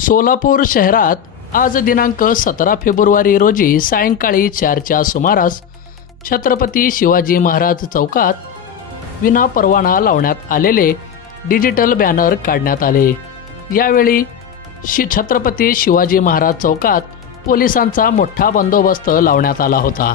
सोलापूर शहरात आज दिनांक सतरा फेब्रुवारी रोजी सायंकाळी चारच्या सुमारास छत्रपती शिवाजी महाराज चौकात विनापरवाना लावण्यात आलेले डिजिटल बॅनर काढण्यात आले. यावेळी शि छत्रपती शिवाजी महाराज चौकात पोलिसांचा मोठा बंदोबस्त लावण्यात आला होता.